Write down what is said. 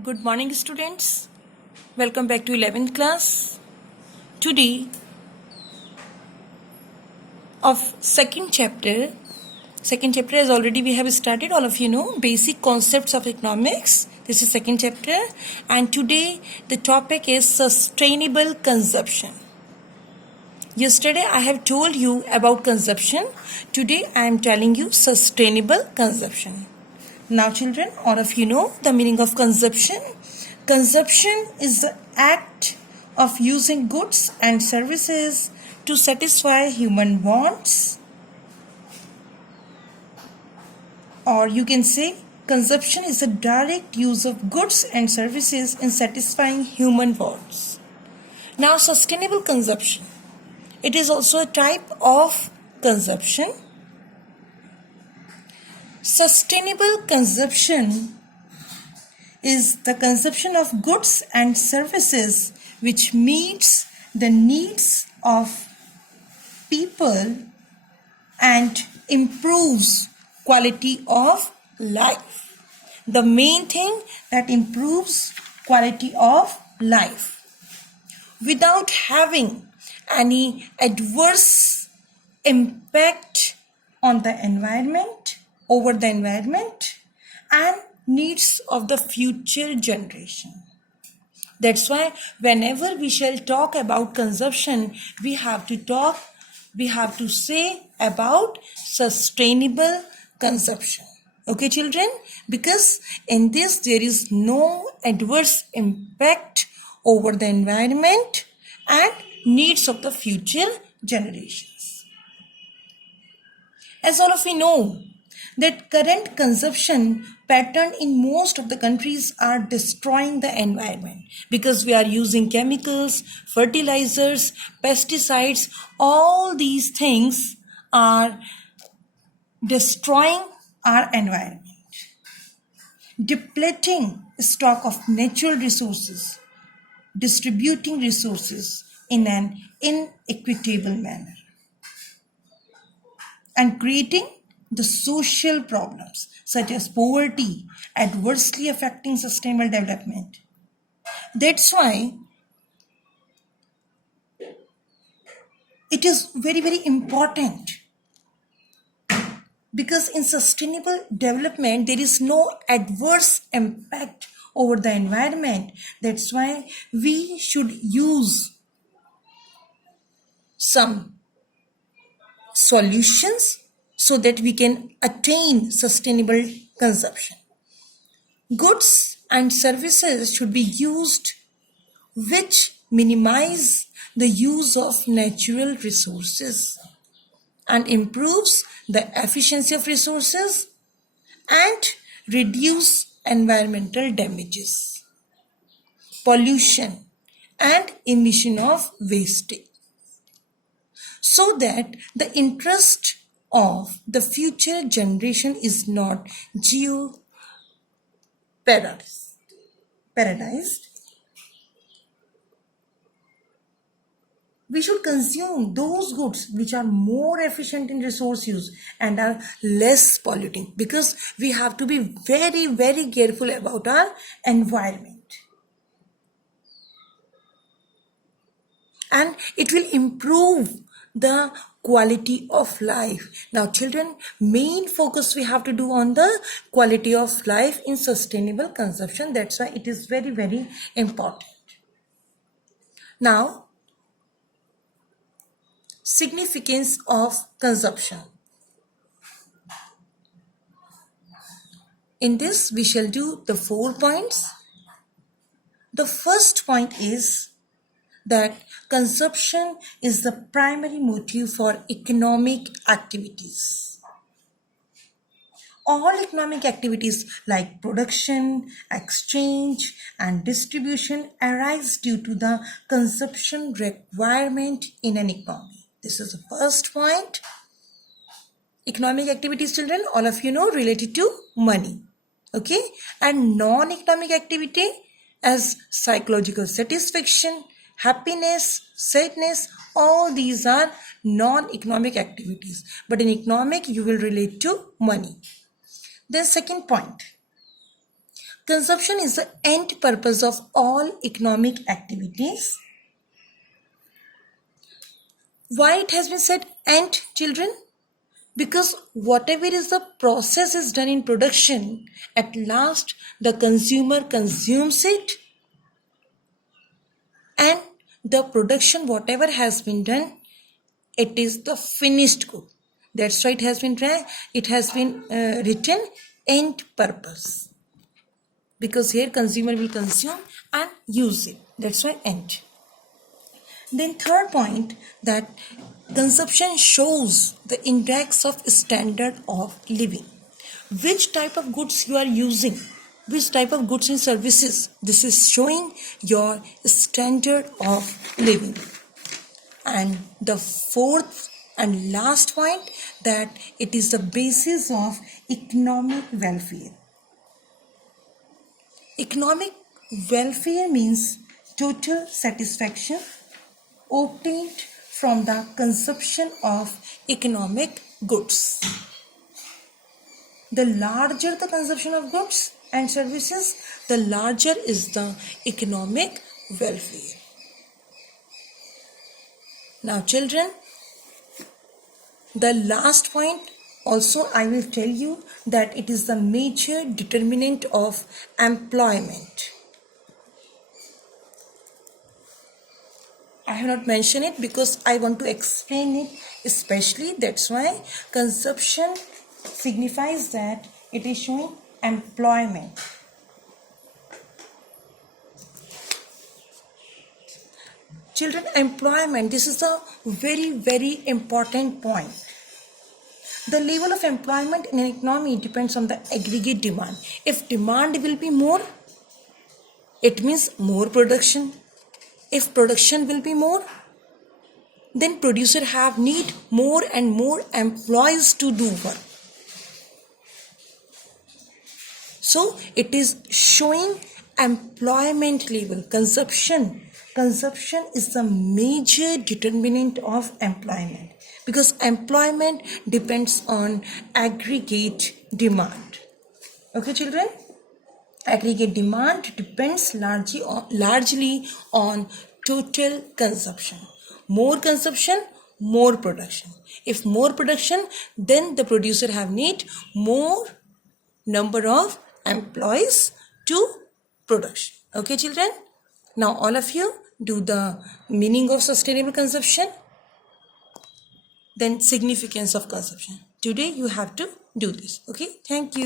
Good morning, students. Welcome back to 11th class. Today, of second chapter as already we have started. All of you know basic concepts of economics. This is second chapter, and today the topic is sustainable consumption. Yesterday I have told you about consumption. Today I am telling you sustainable consumption. Now children, all of you know the meaning of consumption. Consumption is the act of using goods and services to satisfy human wants, or you can say consumption is the direct use of goods and services in satisfying human wants. Now sustainable consumption, it is also a type of consumption. Sustainable consumption is the consumption of goods and services which meets the needs of people and improves quality of life. The main thing that improves quality of life without having any adverse impact on the environment, over the environment and needs of the future generation. That's why whenever we shall talk about consumption, we have to say about sustainable consumption. Okay, children? Because in this there is no adverse impact over the environment and needs of the future generations. As all of you know, that current consumption pattern in most of the countries are destroying the environment because we are using chemicals, fertilizers, pesticides. All these things are destroying our environment, depleting stock of natural resources, distributing resources in an inequitable manner, and creating the social problems such as poverty adversely affecting sustainable development. That's why it is very, very important, because in sustainable development there is no adverse impact over the environment. That's why we should use some solutions so that we can attain sustainable consumption. Goods and services should be used which minimize the use of natural resources and improves the efficiency of resources and reduce environmental damages, pollution and emission of wastage, so that the interest of the future generation is not jeopardized. We should consume those goods which are more efficient in resource use and are less polluting, because we have to be very, very careful about our environment. And it will improve the quality of life. Now children, main focus we have to do on the quality of life in sustainable consumption. That's why it is very, very important. Now, significance of consumption. In this we shall do the 4 points. The first point is that consumption is the primary motive for economic activities. All economic activities like production, exchange and distribution arise due to the consumption requirement in an economy. This is the first point. Economic activities, children, all of you know, related to money. Okay? And non-economic activity as psychological satisfaction, happiness, sadness, all these are non-economic activities. But in economic, you will relate to money. Then second point, Consumption is the end purpose of all economic activities. Why it has been said end, children? Because whatever is the process is done in production, at last the consumer consumes it, and the production whatever has been done, it is the finished good. That's why it has been written end purpose, because here consumer will consume and use it. That's why end. Then third point, that consumption shows the index of standard of living. Which type of goods you are using, which type of goods and services, this is showing your standard of living. And the fourth and last point, that it is the basis of economic welfare. Economic welfare means total satisfaction obtained from the consumption of economic goods. The larger the consumption of goods and services, the larger is the economic welfare. Now children, the last point also I will tell you that it is the major determinant of employment. I have not mentioned it because I want to explain it especially. That's why consumption signifies that it is showing employment. Children, employment, this is a very important point. The level of employment in an economy depends on the aggregate demand. If demand will be more, it means more production. If production will be more, then producer need more and more employees to do work. So it is showing employment level. Consumption is the major determinant of employment, because employment depends on aggregate demand. Okay children? Aggregate demand depends largely on total consumption. More consumption, more production. If more production, then the producer need more number of employees to production. Okay children? Now all of you do the meaning of sustainable consumption, then significance of consumption. Today you have to do this. Okay? Thank you.